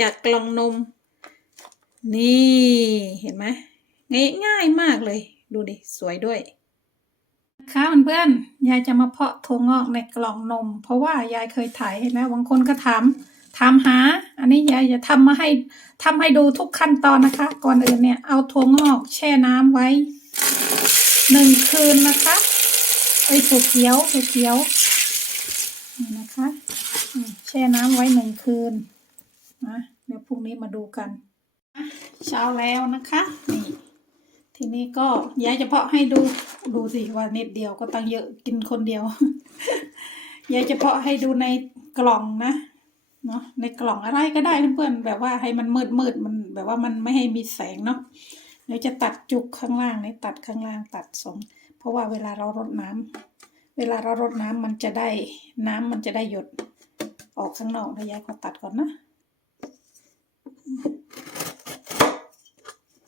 จากกล่องนม นี่เห็นไหมง่ายง่ายมากเลย ดูดิ สวยด้วยค่ะเพื่อนๆยายจะมาเพาะถั่วงอกในกล่องนม เพราะว่ายายเคยถ่ายให้แล้วบางคนก็ถามถามหา อันนี้ยายจะทำมาให้ทำให้ดูทุกขั้นตอนนะคะ ก่อนอื่นเนี่ยเอาถั่วงอกแช่น้ำไว้หนึ่งคืนนะคะไอ้ถั่วเขียวถั่วเขียวนี่นะคะแช่น้ำไว้หนึ่งคืน นะเดี๋ยวพรุ่งนี้มาดูกันเช้าแล้วนะคะ นี่ ทีนี้ก็ยายจะเพาะให้ดูดูสิว่าเนิดเดียวก็ตั้งเยอะกินคนเดียวยายจะเพาะให้ดูในกล่องนะเนาะในกล่องอะไรก็ได้เพื่อนๆแบบว่าให้มันมืดมืดมันแบบว่ามันไม่ให้มีแสงเนาะเดี๋ยวจะตัดจุกข้างล่างนี่ตัดข้างล่างตัดสองเพราะว่าเวลาเรารดน้ำเวลาเรารดน้ำมันจะได้น้ำมันจะได้หยดออกข้างนอกนะยายก็ตัดก่อนนะ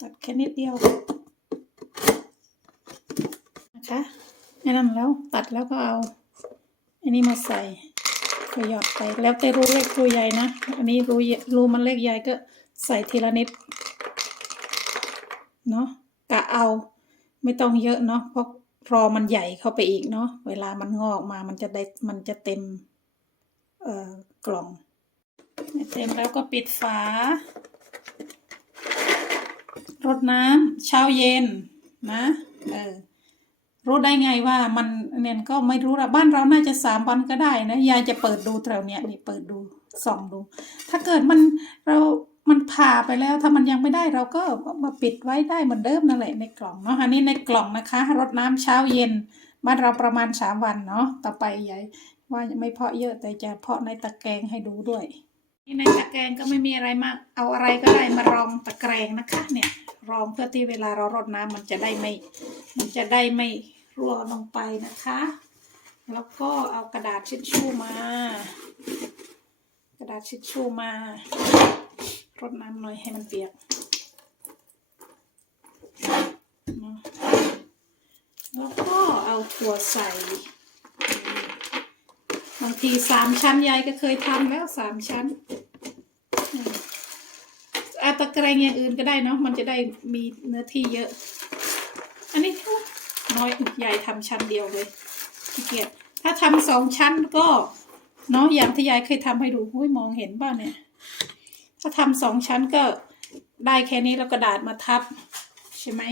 ตัดแค่นิดเดียว นะคะแค่นั้นแล้วตัดแล้วก็เอา อันนี้มาใส่ก็หยอดไปแล้วแต่รูเล็กรูใหญ่นะ อันนี้รูรูมันเล็กใหญ่ก็ใส่ทีละนิด เนาะกะเอาไม่ต้องเยอะเนาะเพราะรอมันใหญ่เข้าไปอีกเนาะเวลามันงอกมามันจะได้มันจะเต็มเอ่อกล่อง เต็มแล้วก็ปิดฝารดน้ำเช้าเย็นนะเออรู้ได้ไงว่ามันเนี่ยก็ไม่รู้ละบ้านเราน่าจะสามวันก็ได้นะยายจะเปิดดูแถวเนี้ยนี่เปิดดูส่องดู ถ้าเกิดมันเรามันผ่าไปแล้วถ้ามันยังไม่ได้เราก็มาปิดไว้ได้เหมือนเดิมนั่นแหละในกล่องเนาะอันนี้ในกล่องนะคะรดน้ำเช้าเย็นบ้านเราประมาณสามวันเนาะต่อไปยายว่าไม่เพาะเยอะแต่จะเพาะในตะแกรงให้ดูด้วย นี่ในตะแกรงก็ไม่มีอะไรมาก เอาอะไรก็ได้มารองตะแกรงนะคะ เนี่ยรองเพื่อที่เวลาเรารดน้ำมันจะได้ไม่ มันจะได้ไม่รั่วลงไปนะคะ แล้วก็เอากระดาษชิชชู่มา กระดาษชิชชู่มารดน้ำหน่อยให้มันเปียกแล้วก็เอาถั่วใส่บางทีสามชั้นยายก็เคยทำแล้วสามชั้น ตะแกรงอย่างอื่นก็ได้เนาะมันจะได้มีเนื้อที่เยอะ อันนี้น้อยใหญ่ทำชั้นเดียวเลยขี้เกียจถ้าทำสองชั้นก็เนาะอย่างที่ยายเคยทำให้ดูหุ้ยมองเห็นบ้างเนี่ย ถ้าทำสองชั้นก็ได้แค่นี้แล้วกระดาษมาทับ ใช่ไหม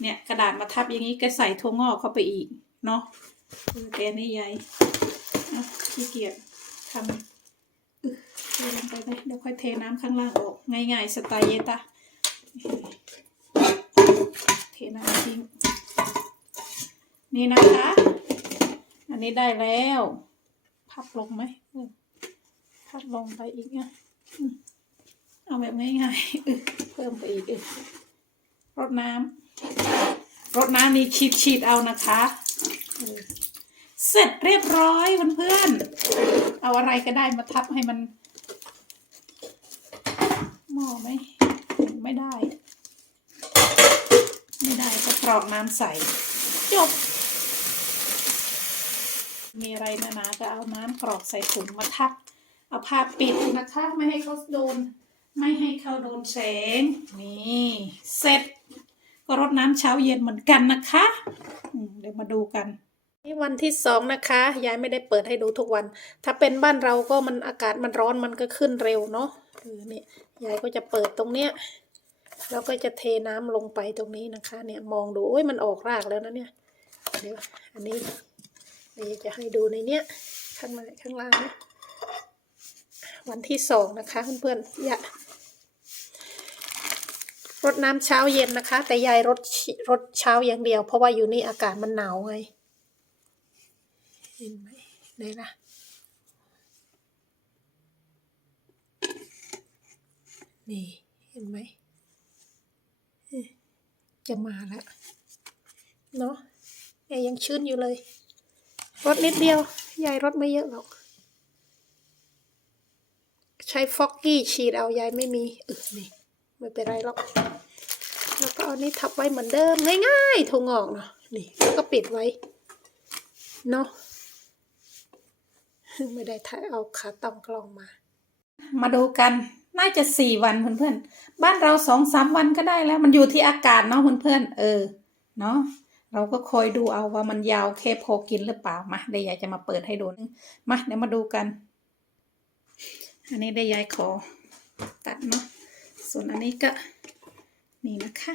เนี่ยกระดาษมาทับอย่างนี้ก็ใส่ถั่วงอกเข้าไปอีกเนาะเออแต่นี่ยายขี้เกียจทำ ลงไปเลยเดี๋ยวค่อยเทน้ำข้างล่างออกง่ายๆสไตล์เยตาเทน้ำทิ้งนี่นะคะ อันนี้ได้แล้ว พับลงไหมพับลงไปอีกนะเอาแบบง่ายๆเพิ่มไปอีกรดน้ำรดน้ำนี่ฉีดฉีดเอานะคะเออเสร็จเรียบร้อยเพื่อนๆเอาอะไรก็ได้มาทับให้มัน หม้อไหมไม่ได้ ไม่ได้ก็กรอกน้ำใส่ จบ มีอะไรนะนะก็เอาน้ำกรอกใส่ถุงมาทับ เอาผ้าปิดนะคะไม่ให้เขาโดน ไม่ให้เขาโดนแสง นี่เสร็จ ก็รดน้ำเช้าเย็นเหมือนกันนะคะ เดี๋ยวมาดูกัน นี่วันที่สองนะคะยายไม่ได้เปิดให้ดูทุกวัน ถ้าเป็นบ้านเราก็มันอากาศมันร้อนมันก็ขึ้นเร็วเนาะเออเนี่ยยายก็จะเปิดตรงเนี้ยแล้วก็จะเทน้ำลงไปตรงนี้นะคะ เนี่ยมองดูโอ้ยมันออกรากแล้วนะเนี่ยเดี๋ยวอันนี้เดี๋ยจะให้ดูในเนี้ยข้างในข้างล่างนะวันที่สองนะคะเพื่อนๆอย่ารดน้ำเช้าเย็นนะคะ แต่ยายรดรดเช้าอย่างเดียว เพราะว่าอยู่นี่อากาศมันหนาวไง เห็นไหมไหนล่ะนี่เห็นไหมจะมาแล้วเนาะแอยังชื้นอยู่เลยรดนิดเดียวยายรดไม่เยอะหรอก ใช้ฟอกกี้ฉีดเอายายไม่มีเออนี่ไม่เป็นไรหรอกแล้วก็เอานี่ทับไว้เหมือนเดิมง่ายๆทงออกเนาะนี่แล้วก็ปิดไว้เนาะ ไม่ได้ถ่ายเอาขาตั้งกล้องมา มาดูกันน่าจะสี่วันเพื่อนๆ บ้านเราสองสามวันก็ได้แล้ว มันอยู่ที่อากาศเนาะเพื่อนๆ เออ เนาะเราก็คอยดูเอาว่ามันยาวแค่พอกินหรือเปล่ามาเดี๋ยวยายจะมาเปิดให้ดูมาเดี๋ยวมาดูกัน อันนี้ได้ยายขอตัดเนาะส่วนอันนี้ก็นี่นะคะ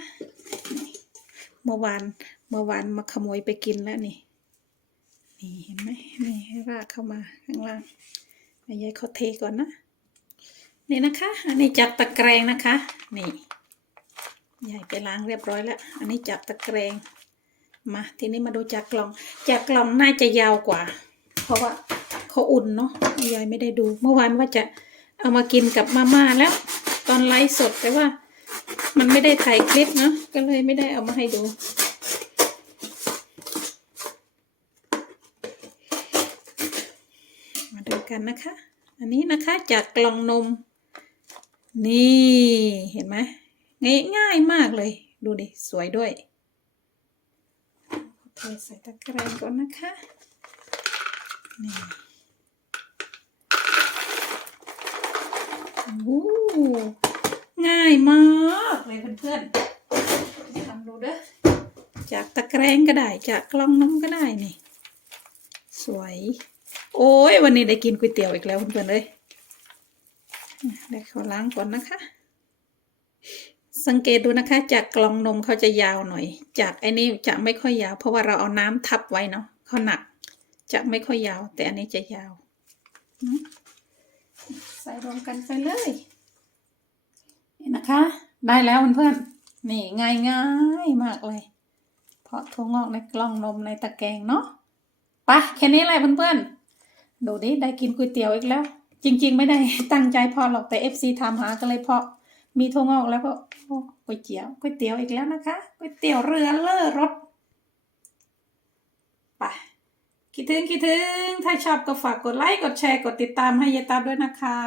เมื่อวานเมื่อวานมาขโมยไปกินแล้วนี่ นี่เห็นไหมนี่รากเข้ามาข้างล่างเดี๋ยวยายขอเทก่อนนะ นี่นะคะ อันนี้จับตะแกรงนะคะ นี่ยายไปล้างเรียบร้อยแล้ว อันนี้จับตะแกรงมา ทีนี้มาดูจากกล่อง จากกล่องน่าจะยาวกว่า เพราะว่าเขาอุ่นเนาะยายไม่ได้ดู เมื่อวานว่าจะเอามากินกับมาม่าแล้ว ตอนไลฟ์สดแต่ว่า มันไม่ได้ถ่ายคลิปเนาะก็เลยไม่ได้เอามาให้ดู มาดูกันนะคะ อันนี้นะคะจากกล่องนม นี่เห็นไหมง่ายง่ายมากเลย ดูดิ สวยด้วยเทใส่ตะแกรงก่อนนะคะ นี่โอ้ง่ายมากเลยเพื่อนๆทำดูเด้อจากตะแกรงก็ได้ จากกล่องนมก็ได้นี่ สวย โอ้ยวันนี้ได้กินก๋วยเตี๋ยวอีกแล้วเพื่อนๆเลยเดี๋ยวขอล้างก่อนนะคะ สังเกตดูนะคะ จากกล่องนมเขาจะยาวหน่อย จากไอ้นี้จะไม่ค่อยยาว เพราะว่าเราเอาน้ำทับไว้เนาะเขาหนัก จะไม่ค่อยยาว แต่อันนี้จะยาว ใส่รวมกันไปเลยนี่นะคะ ได้แล้วเพื่อนๆนี่ง่ายง่ายมากเลย เพราะถั่วงอกในกล่องนมในตะแกรงเนาะไปะแค่นี้แหละเพื่อนๆ ดูดิได้กินก๋วยเตี๋ยวอีกแล้ว จริง ๆ ไม่ได้ตั้งใจพอหรอกแต่เอฟซีถามหาก็เลยเพราะมีโทงอกแล้วก็ก๋วยเตี๋ยวก๋วยเตี๋ยวอีกแล้วนะคะก๋วยเตี๋ยวเรือเลอรถไปคิดถึงคิดถึง ถ้าชอบก็ฝากกดไลค์กดแชร์กดติดตามให้ยายตาด้วยนะคะ